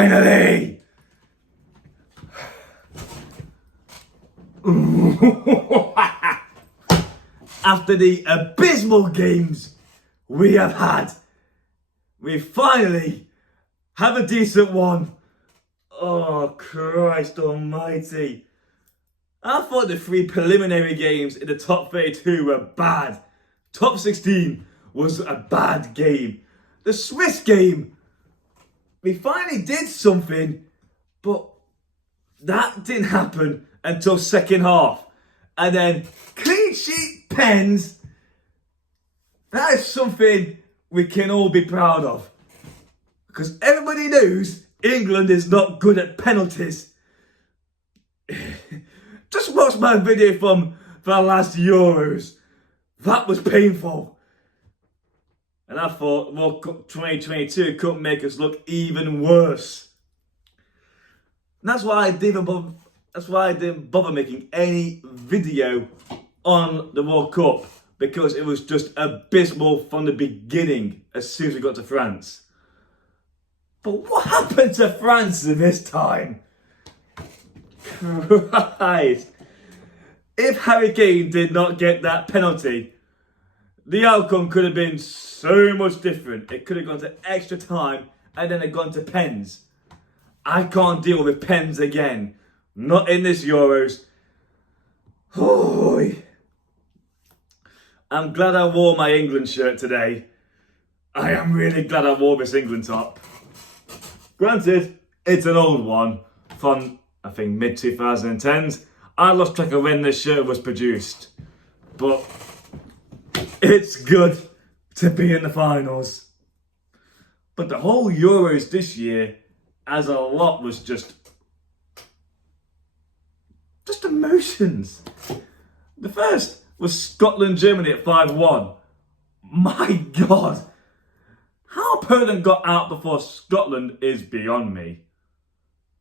Finally! After the abysmal games we have had, we finally have a decent one. Oh, Christ almighty. I thought the 3 preliminary games in the top 32 were bad. Top 16 was a bad game. The Swiss game, we finally did something, but that didn't happen until second half. And then clean sheet pens, that is something we can all be proud of. Because everybody knows England is not good at penalties. Just watch my video from the last Euros. That was painful. And I thought World Cup 2022 couldn't make us look even worse. And that's why I didn't bother making any video on the World Cup, because it was just abysmal from the beginning as soon as we got to France. But what happened to France this time? Christ. If Harry Kane did not get that penalty, the outcome could have been so much different. It could have gone to extra time and then it gone to pens. I can't deal with pens again. Not in this Euros. Oh, I'm glad I wore my England shirt today. I am really glad I wore this England top. Granted, it's an old one from, I think, mid-2010s. I lost track of when this shirt was produced. But it's good to be in the finals. But the whole Euros this year, as a lot, was just emotions. The first was Scotland-Germany at 5-1. My God. How Poland got out before Scotland is beyond me.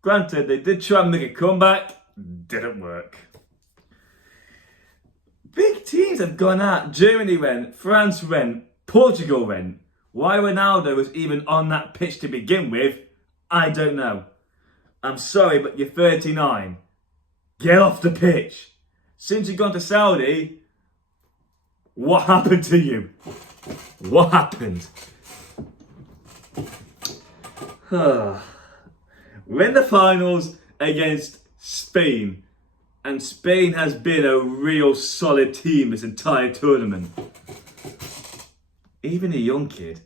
Granted, they did try and make a comeback. Didn't work. Big teams have gone out. Germany went, France went, Portugal went. Why Ronaldo was even on that pitch to begin with, I don't know. I'm sorry, but you're 39. Get off the pitch. Since you've gone to Saudi, what happened to you? What happened? We're in the finals against Spain. And Spain has been a real solid team this entire tournament. Even a young kid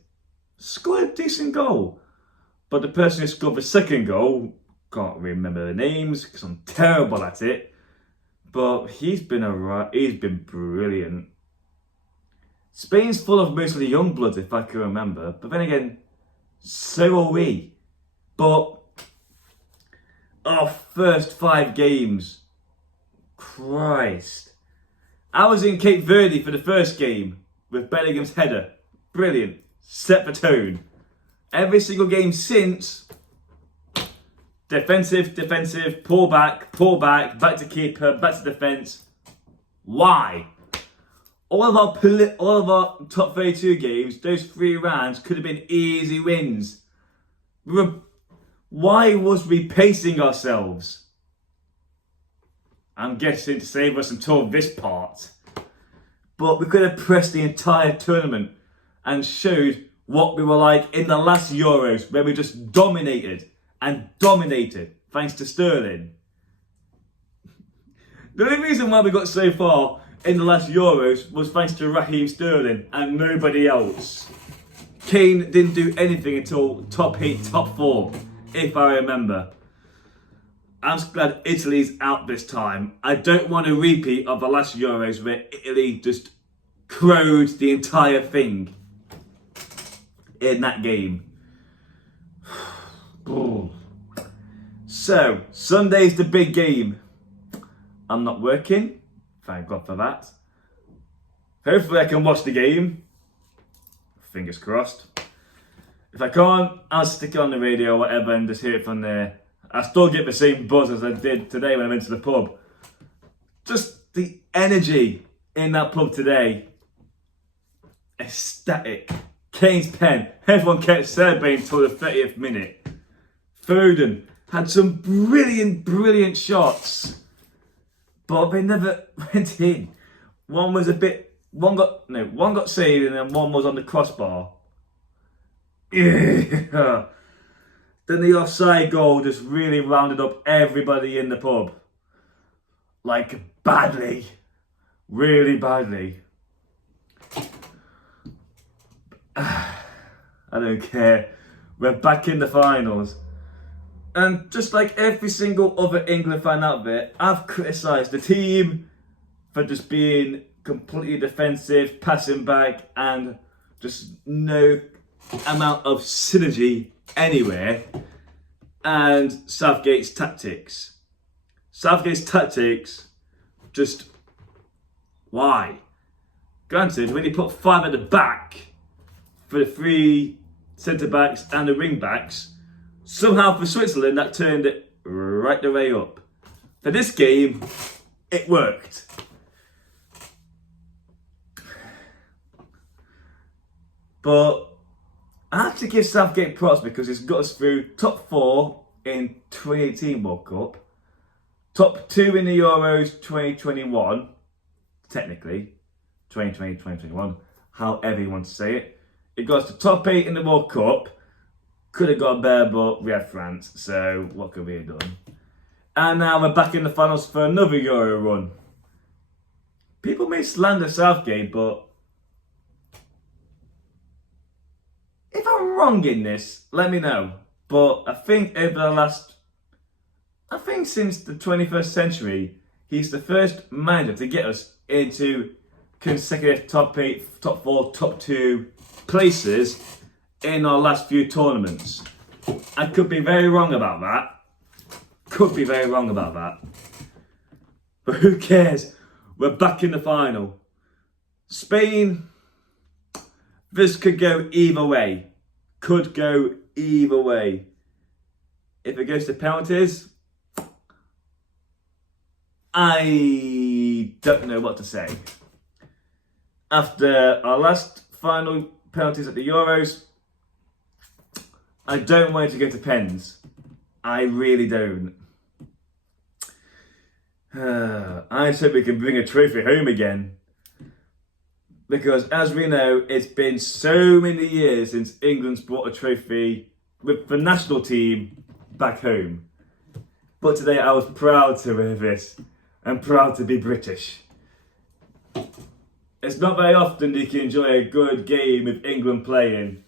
scored a decent goal. But the person who scored the second goal, can't remember the names because I'm terrible at it. But he's been brilliant. Spain's full of mostly young bloods, if I can remember. But then again, so are we. But our first 5 games, Christ. I was in Cape Verde for the first game with Bellingham's header. Brilliant. Set the tone. Every single game since, defensive, pull back, back to keeper, back to defence. Why? All of our top 32 games, those 3 rounds could have been easy wins. Why was we pacing ourselves? I'm guessing to save us until this part. But we could have pressed the entire tournament and showed what we were like in the last Euros, where we just dominated thanks to Sterling. The only reason why we got so far in the last Euros was thanks to Raheem Sterling and nobody else. Kane didn't do anything until top 8, top 4, if I remember. I'm just glad Italy's out this time. I don't want a repeat of the last Euros where Italy just crowed the entire thing in that game. So, Sunday's the big game. I'm not working. Thank God for that. Hopefully I can watch the game. Fingers crossed. If I can't, I'll stick it on the radio or whatever and just hear it from there. I still get the same buzz as I did today when I went to the pub. Just the energy in that pub today. Ecstatic. Kane's pen. Everyone kept celebrating until the 30th minute. Foden had some brilliant shots, but they never went in. One got saved, and then one was on the crossbar. Yeah. Then the offside goal just really rounded up everybody in the pub. Like, badly. Really badly. I don't care. We're back in the finals. And just like every single other England fan out there, I've criticised the team for just being completely defensive, passing back, and just no amount of synergy anywhere. And Southgate's tactics. Just why? Granted, when you put 5 at the back for the 3 centre backs and the wing backs, somehow for Switzerland that turned it right the way up. For this game, it worked. But I have to give Southgate props because he's got us through top 4 in 2018 World Cup, top 2 in the Euros 2021, technically, 2020, 2021, however you want to say it. It got us to top 8 in the World Cup. Could have got better, but we had France, so what could we have done? And now we're back in the finals for another Euro run. People may slander Southgate, but if I'm wrong in this, let me know. But I think since the 21st century, he's the first manager to get us into consecutive top 8, top 4, top 2 places in our last few tournaments. I could be very wrong about that. But who cares? We're back in the final. Spain, this could go either way. If it goes to penalties, I don't know what to say. After our last final penalties at the Euros, I don't want it to go to pens. I really don't. I just hope we can bring a trophy home again. Because as we know, it's been so many years since England's brought a trophy with the national team back home. But today I was proud to wear this and proud to be British. It's not very often that you can enjoy a good game with England playing.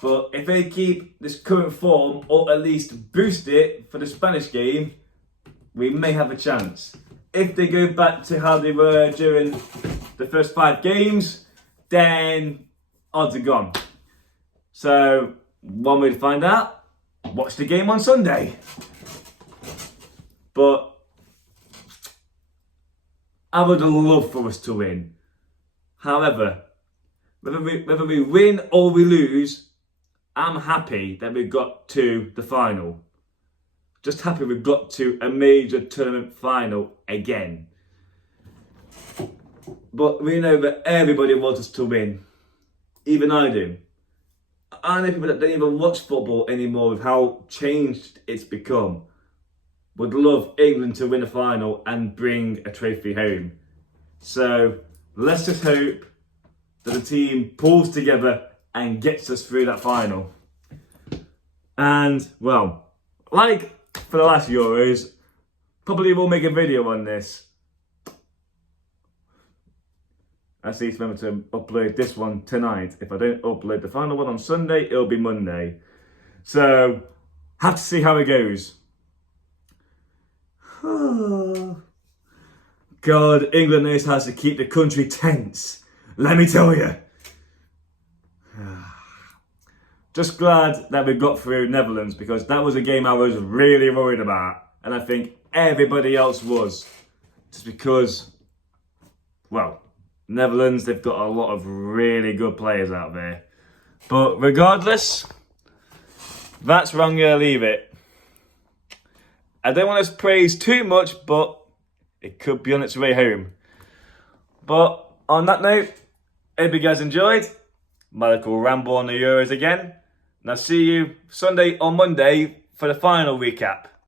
But if they keep this current form, or at least boost it for the Spanish game, we may have a chance. If they go back to how they were during the first 5 games, then odds are gone. So, one way to find out, watch the game on Sunday. But I would love for us to win. However, whether we win or we lose, I'm happy that we got to the final. Just happy we got to a major tournament final again. But we know that everybody wants us to win. Even I do. I know people that don't even watch football anymore with how changed it's become. Would love England to win a final and bring a trophy home. So let's just hope that the team pulls together and gets us through that final. And, well, like for the last Euros, probably will make a video on this. I need to remember to upload this one tonight. If I don't upload the final one on Sunday, it'll be Monday. So, have to see how it goes. God, England knows how to keep the country tense. Let me tell you. Just glad that we got through Netherlands, because that was a game I was really worried about. And I think everybody else was. Just because, well, Netherlands, they've got a lot of really good players out there. But regardless, that's where I'm going to leave it. I don't want to praise too much, but it could be on its way home. But on that note, hope you guys enjoyed my little ramble on the Euros again. And I'll see you Sunday or Monday for the final recap.